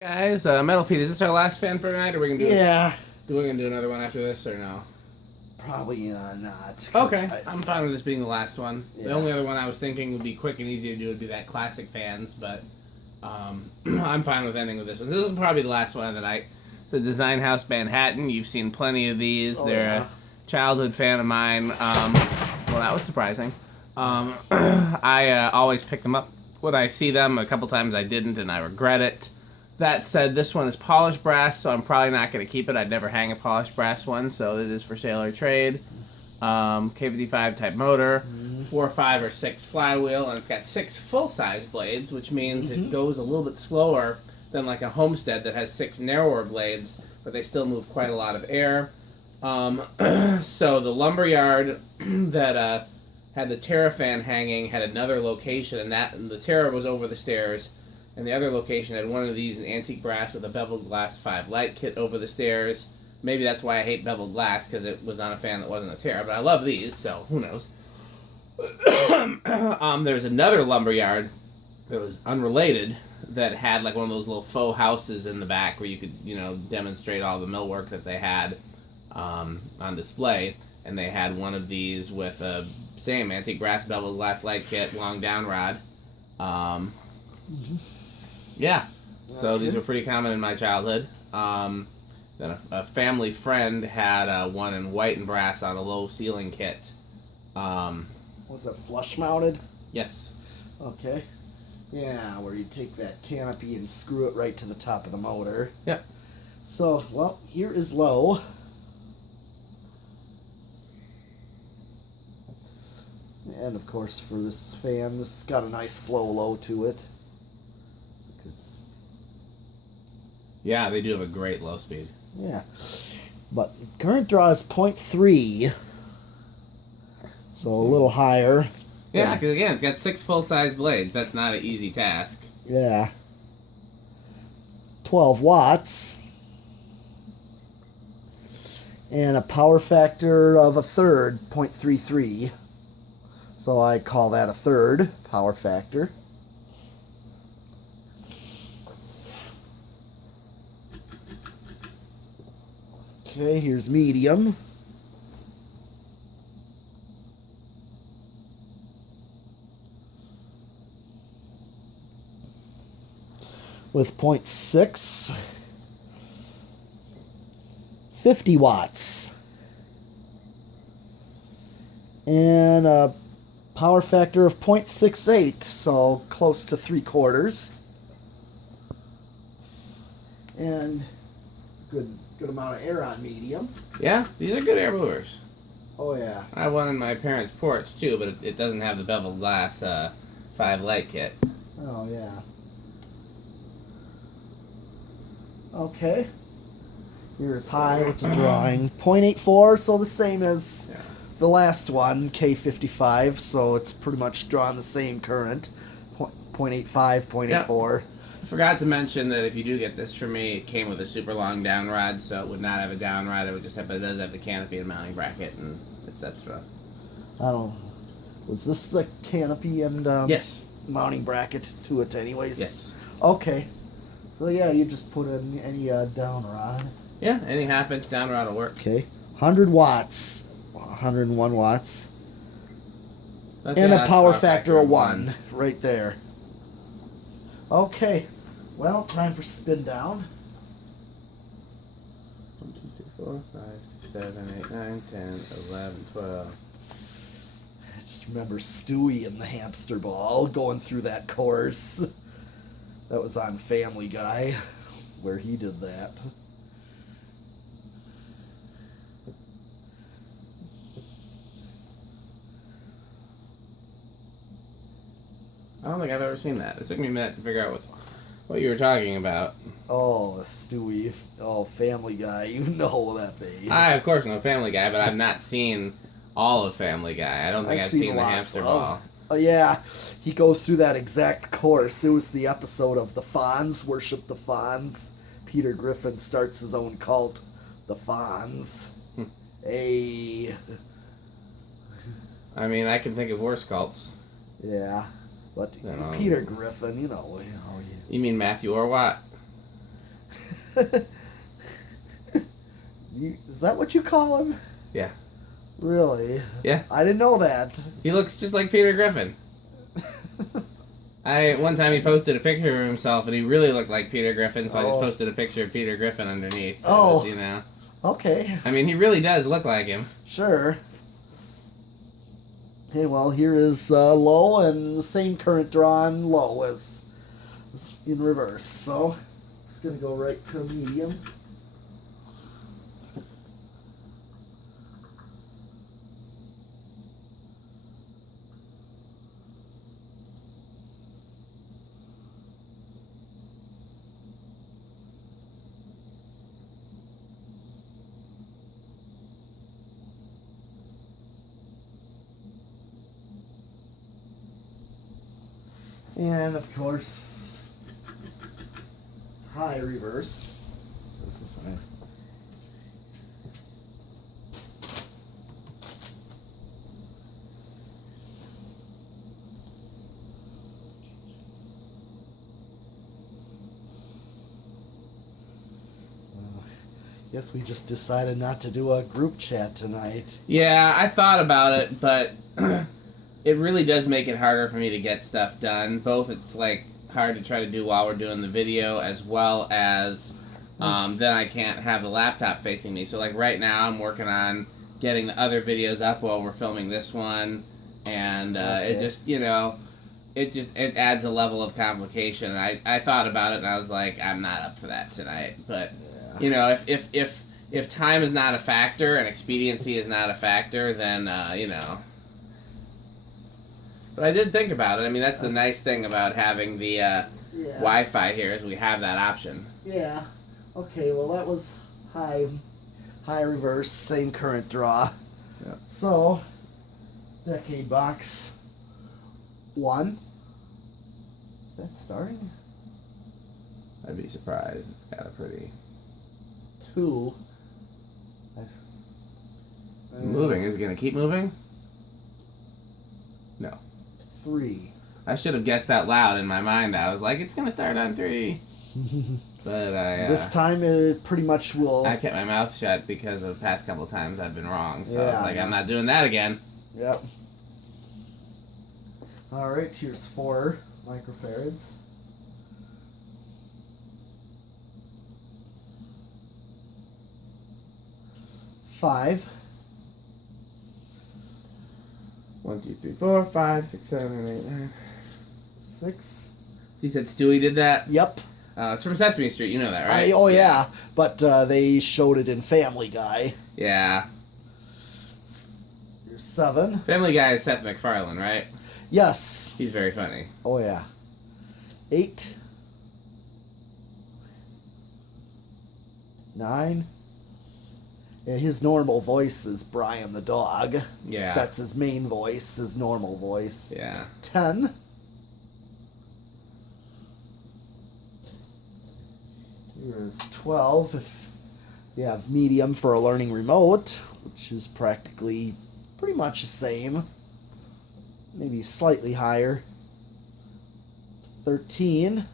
Guys, Metal Pete, is this our last fan for tonight, or we gonna do? Yeah. We gonna do another one after this, or no? Probably not. Okay, I'm fine with this being the last one. Yeah. The only other one I was thinking would be quick and easy to do would be that classic fans, but I'm fine with ending with this one. This is probably the last one of the night. So Design House Manhattan. You've seen plenty of these. They're a childhood fan of mine. Well, that was surprising. I always pick them up when I see them. A couple times I didn't, and I regret it. That said, this one is polished brass, so I'm probably not going to keep it. I'd never hang a polished brass one, so it is for sale or trade. K55 type motor, 4, 5, or 6 flywheel, and it's got 6 full-size blades, which means it goes a little bit slower than like a Homestead that has 6 narrower blades, but they still move quite a lot of air. So the lumberyard that had the Terrafan hanging had another location, and the Terra was over the stairs. And the other location had one of these in antique brass with a beveled glass 5 light kit over the stairs. Maybe that's why I hate beveled glass, because it was on a fan that wasn't a Terra. But I love these, so who knows. There's another lumberyard that was unrelated that had like one of those little faux houses in the back where you could, demonstrate all the millwork that they had on display. And they had one of these with a same antique brass beveled glass light kit, long down rod. Yeah, so these were pretty common in my childhood. Then a family friend had one in white and brass on a low ceiling kit. Was that flush mounted? Yes. Okay. Yeah, where you take that canopy and screw it right to the top of the motor. Yep. So, well, here is low. And of course, for this fan, this has got a nice slow low to it. Yeah, they do have a great low speed. Yeah. But current draw is 0.3. So a little higher. Yeah, because again, it's got 6 full-size blades. That's not an easy task. Yeah. 12 watts. And a power factor of a third, 0.33. So I call that a third power factor. Okay, here's medium. With 0.6. 50 watts. And a power factor of 0.68, so close to 3/4. And good amount of air on medium. Yeah, these are good air movers. Oh, yeah. I have one in my parents' porch, too, but it doesn't have the beveled glass 5 light kit. Oh, yeah. Okay. Here's high, what's a drawing? 0.84, so the same as the last one, K55, so it's pretty much drawing the same current. 0.85, 0.84. I forgot to mention that if you do get this from me, it came with a super long down rod, so it would not have a down rod. It would just have, it does have the canopy and mounting bracket and etc. I don't. Was this the canopy and yes, mounting bracket to it, anyways? Yes. Okay. So yeah, you just put in any down rod. Yeah, any half-inch down rod will work. Okay. 100 watts, 101 watts, Okay, and a power factor of 1 right there. Okay, well, time for spin down. 1, 2, 3, 4, 5, 6, 7, 8, 9, 10, 11, 12. I just remember Stewie and the hamster ball going through that course. That was on Family Guy, where he did that. I don't think I've ever seen that. It took me a minute to figure out what you were talking about. Oh, Stewie. Oh, Family Guy. You know that thing. I, of course, know Family Guy, but I've not seen all of Family Guy. I don't think I've seen the hamster ball. Oh, yeah. He goes through that exact course. It was the episode of the Fonz, Worship the Fonz. Peter Griffin starts his own cult, the Fonz. Hey. I mean, I can think of worse cults. Yeah. But Peter Griffin, you know. You mean Matthew Orwatt? Is that what you call him? Yeah. Really? Yeah. I didn't know that. He looks just like Peter Griffin. One time he posted a picture of himself and he really looked like Peter Griffin, so I just posted a picture of Peter Griffin underneath. Oh. You know. Okay. I mean, he really does look like him. Sure. Okay, well, here is low and the same current draw on low as in reverse. So, just going to go right to medium. And of course, high reverse. This is fine. Guess we just decided not to do a group chat tonight. Yeah, I thought about it, but it really does make it harder for me to get stuff done. Both it's like hard to try to do while we're doing the video, as well as then I can't have the laptop facing me. So like right now I'm working on getting the other videos up while we're filming this one, and it just, you know, it adds a level of complication. I thought about it and I was like, I'm not up for that tonight. But you know, if time is not a factor and expediency is not a factor, then you know. But I did think about it. I mean, that's the nice thing about having the Wi-Fi here, is we have that option. Yeah. Okay, well that was high reverse, same current draw. Yeah. So, decade box 1. Is that starting? I'd be surprised. It's got a pretty... 2. Moving. Is it going to keep moving? No. 3. I should have guessed out loud in my mind. I was like, it's going to start on 3. But this time it pretty much will... I kept my mouth shut because of the past couple of times I've been wrong. So yeah, I was like, I'm not doing that again. Yep. Alright, here's 4 microfarads. Five. 1, 2, 3, 4, 5, 6, 7, 8, 9. 6. So you said Stewie did that? Yep. It's from Sesame Street. You know that, right? Yeah. But they showed it in Family Guy. Yeah. Here's 7. Family Guy is Seth MacFarlane, right? Yes. He's very funny. Oh, yeah. 8. 9. Yeah, his normal voice is Brian the dog. Yeah. That's his main voice, his normal voice. Yeah. 10. Here's 12 if you have medium for a learning remote, which is practically pretty much the same. Maybe slightly higher. 13.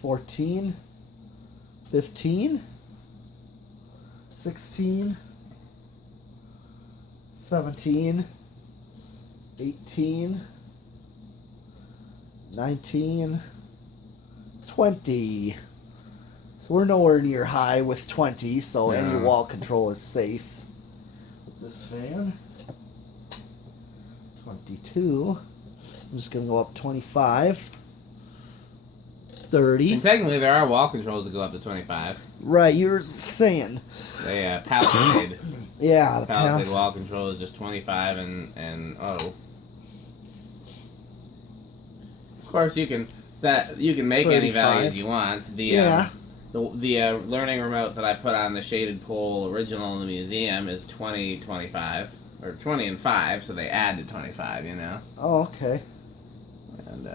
14. 15. 16. 17. 18. 19. 20. So we're nowhere near high with 20, so any wall control is safe. With this fan. 22. I'm just going to go up 25. 30. And technically, there are wall controls that go up to 25. Right, you were saying. The Palisade. Yeah, the Palisade wall control is just 25 and oh. Of course, you can make 35. any values you want. The learning remote that I put on the shaded pole original in the museum is 20, 25. Or 20 and 5, so they add to 25, you know? Oh, okay. And,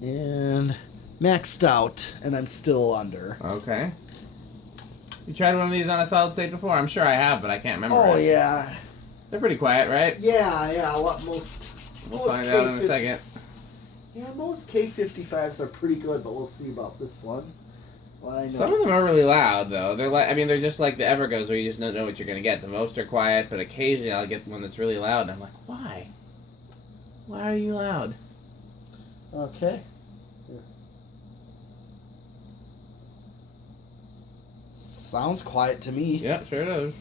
And maxed out, and I'm still under. Okay. You tried one of these on a solid state before? I'm sure I have, but I can't remember. Oh, it. yeah. They're pretty quiet, right? Yeah. What most? We'll most find out in a second. Yeah, most K55s are pretty good, but we'll see about this one. Well, I know. Some of them are really loud, though. They're like, I mean, they're just like the Evergoes, where you just don't know what you're gonna get. The most are quiet, but occasionally I'll get one that's really loud, and I'm like, why? Why are you loud? Okay. Sounds quiet to me. Yep, sure does.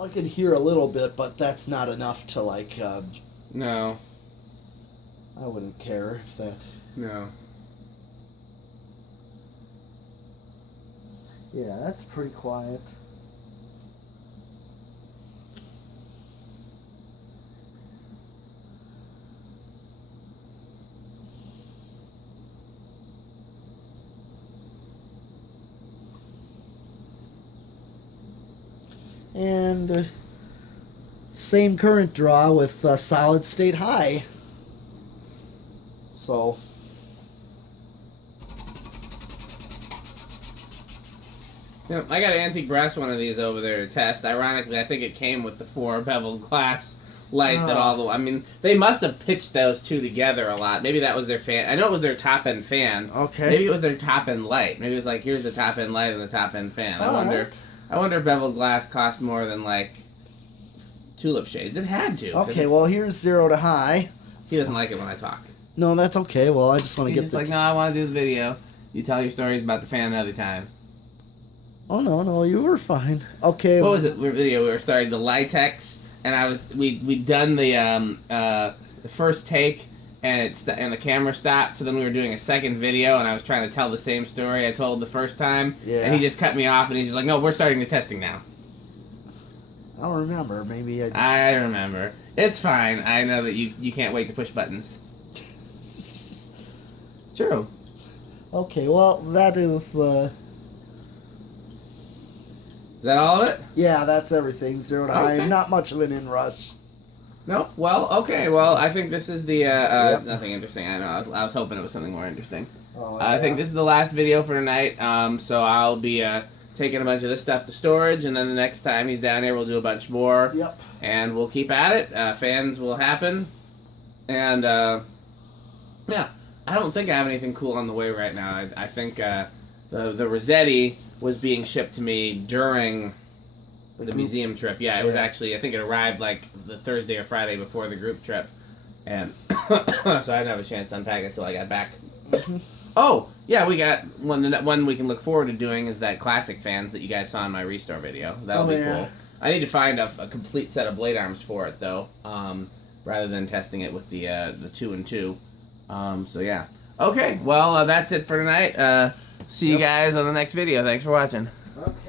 I can hear a little bit, but that's not enough to like. No. I wouldn't care if that. No. Yeah, that's pretty quiet. And same current draw with solid state high. So Yeah, I got an antique brass one of these over there to test. Ironically, I think it came with the 4 beveled glass light that all the. I mean, they must have pitched those two together a lot. Maybe that was their fan. I know it was their top end fan. okay. Maybe it was their top end light. Maybe it was like, here's the top end light and the top end fan. I wonder. Alright. I wonder if beveled glass cost more than like tulip shades. It had to. Okay, well here's 0 to high. He doesn't like it when I talk. No, that's okay. Well, I just want to He's get just the. like, no, I want to do the video. You tell your stories about the fan another time. Oh no, you were fine. Okay. What was it? Video we were starting the Litex, and we'd done the first take, and and the camera stopped. So then we were doing a second video, and I was trying to tell the same story I told the first time. Yeah. And he just cut me off, and he's just like, "No, we're starting the testing now." I don't remember. Maybe I just. I remember. It's fine. I know that you can't wait to push buttons. It's true. Okay, well that is. Is that all of it? Yeah, that's everything. 0 to high. Okay. Not much of an inrush. No. Well, okay. Well, I think this is the Yep. nothing interesting. I know. I was hoping it was something more interesting. Oh, I think this is the last video for tonight. So I'll be taking a bunch of this stuff to storage, and then the next time he's down here, we'll do a bunch more. Yep. And we'll keep at it. Fans will happen, and yeah. I don't think I have anything cool on the way right now. I think the Rossetti was being shipped to me during the museum trip. Yeah, it was actually, I think it arrived like the Thursday or Friday before the group trip. And so I didn't have a chance to unpack it until I got back. Oh, yeah, we got one we can look forward to doing is that classic fans that you guys saw in my restore video. That'll be cool. I need to find a complete set of blade arms for it, though, rather than testing it with the 2-and-2. So, yeah. Okay, well, that's it for tonight. See you guys on the next video. Thanks for watching.